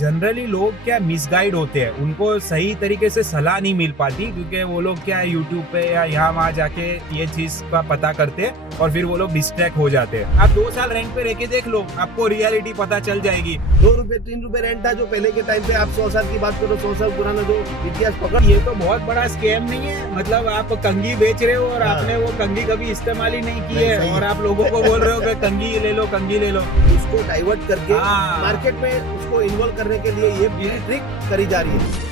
Generally लोग क्या misguide होते हैं, उनको सही तरीके से सलाह नहीं मिल पाती क्योंकि वो लोग क्या यूट्यूब पे या यहाँ वहाँ जाके ये चीज का पता करते हैं और फिर वो लोग डिस्ट्रैक्ट हो जाते हैं। आप 2 साल रेंट पे रह के देख लो, आपको रियलिटी पता चल जाएगी। 2 रुपए 3 रुपए रेंट था जो पहले के टाइम पे, आप 100 साल की बात करो, 100 साल पुराना जो इतिहास पकड़। ये तो बहुत बड़ा स्कैम नहीं है, मतलब आप कंघी बेच रहे हो और आपने वो कंघी कभी इस्तेमाल ही नहीं की है और आप लोगों को बोल रहे हो कि कंघी ले लो, कंघी ले लो। उसको डाइवर्ट करके मार्केट में उसको इन्वॉल्व करने के लिए ये पूरी ट्रिक करी जा रही है।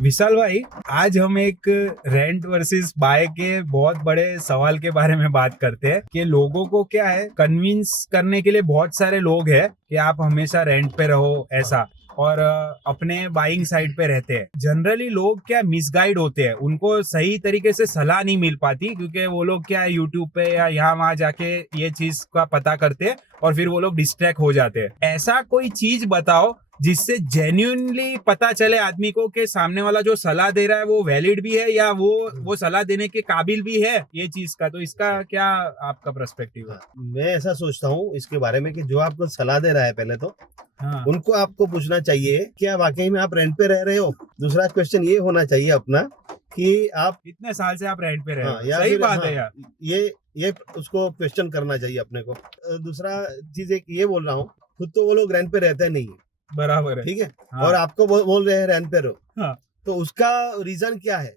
विशाल भाई, आज हम एक रेंट वर्सेस बाय के बहुत बड़े सवाल के बारे में बात करते हैं कि लोगों को क्या है, कन्विंस करने के लिए बहुत सारे लोग हैं कि आप हमेशा रेंट पे रहो ऐसा, और अपने बाइंग साइड पे रहते हैं। जनरली लोग क्या मिसगाइड होते हैं, उनको सही तरीके से सलाह नहीं मिल पाती क्योंकि वो लोग क्या यूट्यूब पे या यहाँ वहाँ जाके ये चीज का पता करते हैं और फिर वो लोग डिस्ट्रैक्ट हो जाते हैं। ऐसा कोई चीज बताओ जिससे जेन्युइनली पता चले आदमी को कि सामने वाला जो सलाह दे रहा है वो वैलिड भी है या वो सलाह देने के काबिल भी है ये चीज का। तो इसका क्या आपका पर्सपेक्टिव है? मैं ऐसा सोचता हूँ इसके बारे में कि जो आपको सलाह दे रहा है, पहले तो उनको आपको पूछना चाहिए क्या वाकई में आप रेंट पे रह रहे हो। दूसरा क्वेश्चन ये होना चाहिए अपना कि आप इतने साल से आप रेंट पे रह रहे हो। सही बात है यार, ये उसको क्वेश्चन करना चाहिए अपने को। दूसरा चीज एक ये बोल रहा हूँ, खुद तो वो लोग रेंट पे रहते नहीं है, बराबर है, ठीक है। और आपको बोल रहे हैं रेंट पे रहो, तो उसका रीजन क्या है,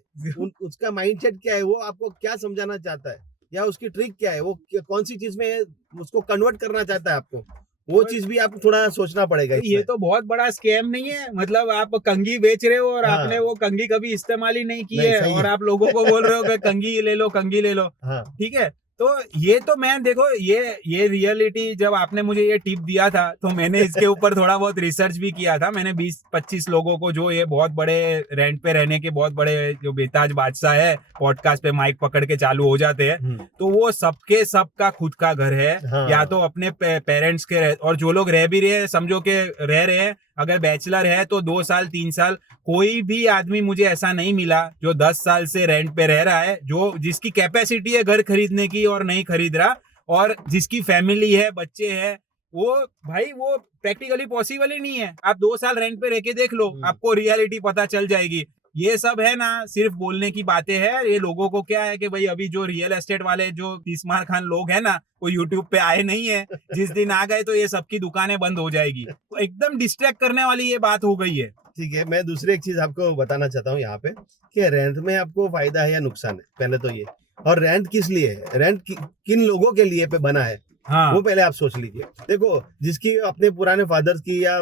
उसका माइंडसेट क्या है, वो आपको क्या समझाना चाहता है या उसकी ट्रिक क्या है, वो कौन सी चीज में उसको कन्वर्ट करना चाहता है आपको, वो चीज भी आपको थोड़ा सोचना पड़ेगा। ये तो बहुत बड़ा स्कैम नहीं है, मतलब आप कंघी बेच रहे हो और आपने वो कंघी कभी इस्तेमाल ही नहीं की है और आप लोगों को बोल रहे हो कि कंघी ले लो, कंघी ले लो। ठीक है, तो ये तो मैं देखो ये रियलिटी, जब आपने मुझे ये टिप दिया था तो मैंने इसके ऊपर थोड़ा बहुत रिसर्च भी किया था। मैंने 20-25 लोगों को, जो ये बहुत बड़े रेंट पे रहने के बहुत बड़े जो बेताज बादशाह है, पॉडकास्ट पे माइक पकड़ के चालू हो जाते हैं, तो वो सबका खुद का घर है, या तो अपने पेरेंट्स के और जो लोग रह भी रहे हैं, समझो के रह रहे हैं, अगर बैचलर है तो 2 साल 3 साल। कोई भी आदमी मुझे ऐसा नहीं मिला जो 10 साल से रेंट पे रह रहा है, जो जिसकी कैपेसिटी है घर खरीदने की और नहीं खरीद रहा, और जिसकी फैमिली है, बच्चे हैं, वो भाई वो प्रैक्टिकली पॉसिबल ही नहीं है। आप 2 साल रेंट पे रह के देख लो, आपको रियलिटी पता चल जाएगी। ये सब है ना, सिर्फ बोलने की बातें हैं। ये लोगों को क्या है कि भाई अभी जो रियल एस्टेट वाले जो तीसमार खान लोग हैं ना, वो यूट्यूब पे आए नहीं है। जिस दिन आ गए तो ये सबकी दुकानें बंद हो जाएगी। तो एकदम डिस्ट्रैक्ट करने वाली ये बात हो गई है। ठीक है, मैं दूसरी एक चीज आपको बताना चाहता हूँ यहाँ पे कि रेंट में आपको फायदा है या नुकसान है, पहले तो ये। और रेंट किस लिए है, रेंट किन लोगों के लिए पे बना है, वो पहले आप सोच लीजिए। देखो, जिसकी अपने पुराने फादर्स की या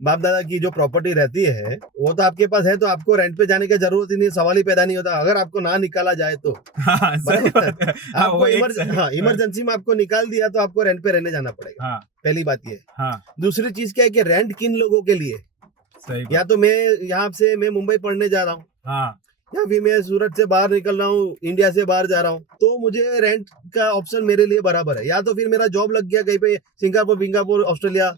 बाप दादा की जो प्रॉपर्टी रहती है, वो तो आपके पास है, तो आपको रेंट पे जाने की जरूरत ही नहीं, सवाल ही पैदा नहीं होता। अगर आपको ना निकाला जाए तो आपको इमरजेंसी में आपको निकाल दिया तो आपको रेंट पे रहने जाना पड़ेगा। पहली बात ये। दूसरी चीज क्या है कि रेंट किन लोगों के लिए, या तो मैं यहाँ से मैं मुंबई पढ़ने जा रहा हूँ, या फिर मैं सूरत से बाहर निकल रहा हूँ, इंडिया से बाहर जा रहा हूँ, तो मुझे रेंट का ऑप्शन मेरे लिए बराबर है। या तो फिर मेरा जॉब लग गया कहीं पे, सिंगापुर, ऑस्ट्रेलिया,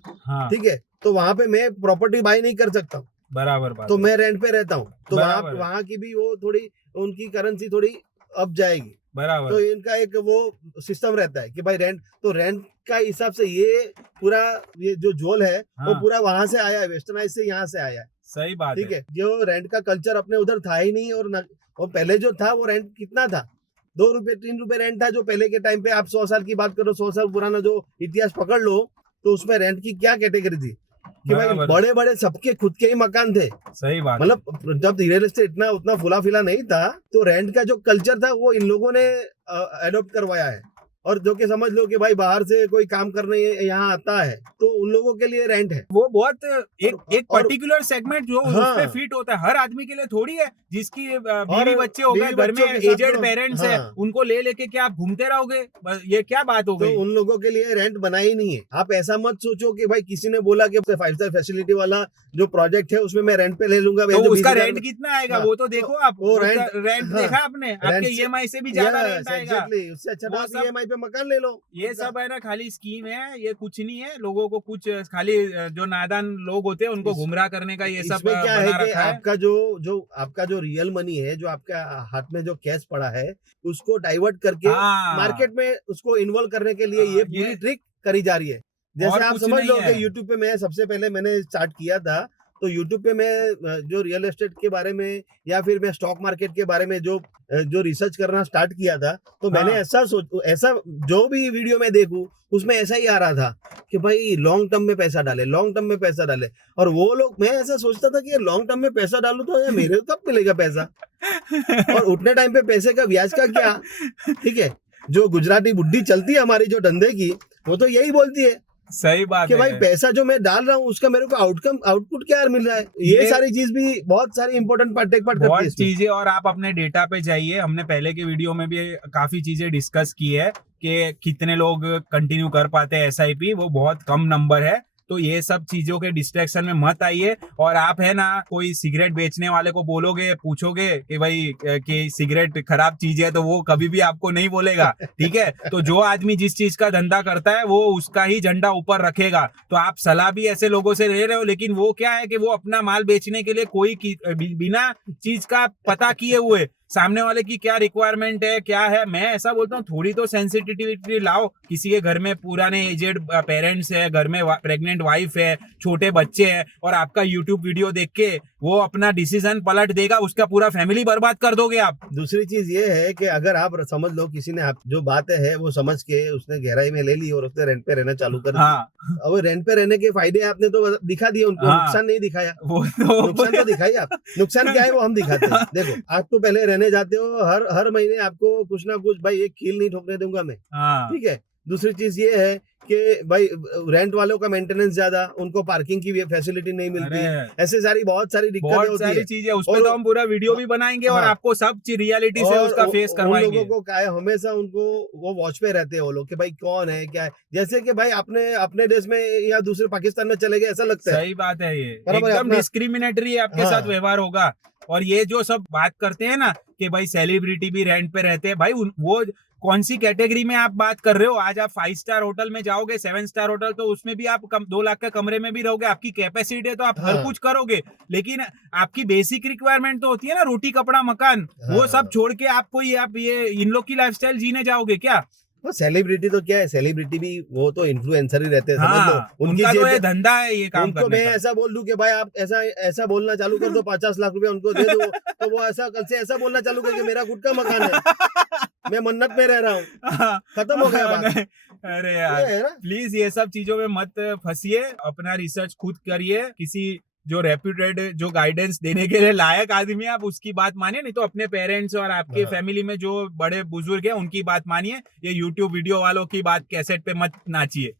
ठीक है, तो वहां पे मैं प्रॉपर्टी बाय नहीं कर सकता हूँ, बराबर बात, तो मैं रेंट पे रहता हूँ, तो वहाँ की भी वो थोड़ी उनकी करेंसी थोड़ी अप जाएगी, बराबर। तो इनका एक वो सिस्टम रहता है कि भाई रेंट का हिसाब से ये पूरा ये जो जोल है वो पूरा वहां से आया है, वेस्टर्नाइज से यहाँ से आया है। सही बात, ठीक है। जो रेंट का कल्चर अपने उधर था ही नहीं, और पहले जो था वो रेंट कितना था, 2 रुपए 3 रुपए रेंट था जो पहले के टाइम पे। आप 100 साल की बात करो, 100 साल पुराना जो इतिहास पकड़ लो, तो उसमें रेंट की क्या कैटेगरी थी कि भाई बड़े बड़े सबके खुद के ही मकान थे। सही बात, मतलब जब रियल एस्टेट उतना फुला फिला नहीं था, तो रेंट का जो कल्चर था वो इन लोगों ने अडॉप्ट करवाया है। और जो कि समझ लो कि भाई बाहर से कोई काम करने यहाँ आता है, तो उन लोगों के लिए रेंट है। वो बहुत एक पर्टिकुलर सेगमेंट जो उसपे फिट होता है, हर आदमी के लिए थोड़ी है। जिसकी बीवी बच्चे हो गए, घर में एजेड पेरेंट्स है, उनको ले लेके क्या आप घूमते रहोगे? ये क्या बात हो गई? तो उन लोगों के लिए रेंट बना ही नहीं है। आप ऐसा मत सोचो कि भाई किसी ने बोला कि 5 स्टार फैसिलिटी वाला जो प्रोजेक्ट है उसमें मैं रेंट पे ले लूंगा, तो उसका रेंट कितना आएगा वो तो देखो आप। वो रेंट देखा आपने, आपके EMI से भी ज्यादा रेंट आएगा। उससे अच्छा EMI पे मकान ले लो। ये सब है ना खाली स्कीम है, ये कुछ नहीं है। लोगों को कुछ खाली जो नादान लोग होते हैं उनको गुमराह करने का ये सब इसमें क्या बना है कि रखा है। आपका जो रियल मनी है, जो आपका हाथ में जो कैश पड़ा है, उसको डाइवर्ट करके हाँ, मार्केट में उसको इन्वॉल्व करने के लिए ये पूरी ट्रिक करी जा रही है। जैसे आप समझ लो कि यूट्यूब पे मैं सबसे पहले मैंने स्टार्ट किया था, तो यूट्यूब पे मैं जो रियल एस्टेट के बारे में या फिर मैं स्टॉक मार्केट के बारे में जो रिसर्च करना स्टार्ट किया था, तो मैंने ऐसा जो भी वीडियो में देखूं उसमें ऐसा ही आ रहा था कि भाई लॉन्ग टर्म में पैसा डाले, लॉन्ग टर्म में पैसा डाले। और वो लोग, मैं ऐसा सोचता था कि लॉन्ग टर्म में पैसा डालू तो मेरे कब मिलेगा पैसा, और उतने टाइम पे पैसे का ब्याज का क्या। ठीक है, जो गुजराती बुद्धि चलती है हमारी जो धंधे की, वो तो यही बोलती है सही बात कि भाई पैसा जो मैं डाल रहा हूँ उसका मेरे को आउटपुट क्या मिल रहा है। ये सारी चीज भी बहुत सारी इंपॉर्टेंट पार्ट करती है चीजें। और आप अपने डेटा पे जाइए, हमने पहले के वीडियो में भी काफी चीजें डिस्कस की है कि कितने लोग कंटिन्यू कर पाते हैं SIP, वो बहुत कम नंबर है। तो ये सब चीजों के डिस्ट्रैक्शन में मत आइए। और आप है ना कोई सिगरेट बेचने वाले को बोलोगे, पूछोगे कि भाई कि सिगरेट खराब चीज है, तो वो कभी भी आपको नहीं बोलेगा। ठीक है, तो जो आदमी जिस चीज का धंधा करता है वो उसका ही झंडा ऊपर रखेगा। तो आप सलाह भी ऐसे लोगों से ले रहे हो, लेकिन वो क्या है कि वो अपना माल बेचने के लिए कोई बिना चीज का पता किए हुए सामने वाले की क्या रिक्वायरमेंट है, क्या है। मैं ऐसा बोलता हूँ थोड़ी तो सेंसिटिविटी लाओ। किसी के घर में पुराने एजेड पेरेंट्स है, घर में प्रेग्नेंट वाइफ है, छोटे बच्चे हैं, और आपका यूट्यूब वीडियो देख के वो अपना डिसीजन पलट देगा, उसका पूरा फैमिली बर्बाद कर दोगे आप। दूसरी चीज ये है कि अगर आप समझ लो किसी ने जो बात है वो समझ के उसने गहराई में ले ली और उसने रेंट पे रहना चालू कर दिया। और रेंट पे रहने के फायदे आपने तो दिखा दिए उनको, नुकसान नहीं दिखाया। नुकसान तो दिखाई आप, नुकसान क्या है वो हम दिखाते हैं। देखो, आप तो पहले रहने जाते हो, हर महीने आपको कुछ ना कुछ, भाई एक कील नहीं ठोकने दूंगा मैं। ठीक है। दूसरी चीज ये है कि भाई रेंट वालों का मेंटेनेंस ज्यादा, उनको पार्किंग की फैसिलिटी नहीं मिलती है। ऐसे बहुत सारी दिक्कतें होती है। चीजें उस पे तो हम पूरा वीडियो भी बनाएंगे और आपको सब रियलिटी से उसका फेस करवाएंगे। उन लोगों को क्या है, हमेशा उनको वो वॉच पे रहते हैं वो लोग कि भाई कौन है क्या है। जैसे कि भाई अपने देश में या दूसरे पाकिस्तान में चले गए ऐसा लगता है। सही बात है, ये एकदम डिस्क्रिमिनेटरी आपके साथ व्यवहार होगा। और ये जो सब बात करते हैं ना कि भाई सेलिब्रिटी भी रेंट पे रहते हैं, भाई वो कौन सी कैटेगरी में आप बात कर रहे हो। आज आप 5 स्टार होटल में जाओगे, 7 स्टार होटल, तो उसमें भी आप 2 लाख के कमरे में भी रहोगे, आपकी कैपेसिटी है तो आप हर कुछ करोगे। लेकिन आपकी बेसिक रिक्वायरमेंट तो होती है ना, रोटी कपड़ा मकान, वो सब छोड़ के आपको ये इन लोग की लाइफस्टाइल जीने जाओगे क्या। वो सेलिब्रिटी तो क्या है, सेलिब्रिटी भी वो तो इन्फ्लुएंसर ही रहते हैं। समझ लो, उनका तो ये धंधा है ये काम करने मैं ऐसा बोल दूं कि भाई आप ऐसा बोलना चालू कर दो, 50 लाख रुपए उनको दे दो, तो वो कल से ऐसा बोलना चालू कर कि मेरा खुद का मकान है, मैं मन्नत में रह रहा हूँ, खत्म हो गया बात। अरे यार प्लीज ये सब चीजों में मत फंसिए, अपना रिसर्च खुद करिए। किसी जो रेप्यूटेड, जो गाइडेंस देने के लिए लायक आदमी है, आप उसकी बात मानिए। नहीं तो अपने पेरेंट्स और आपके फैमिली में जो बड़े बुजुर्ग हैं उनकी बात मानिए। ये यूट्यूब वीडियो वालों की बात कैसेट पे मत नाचिए।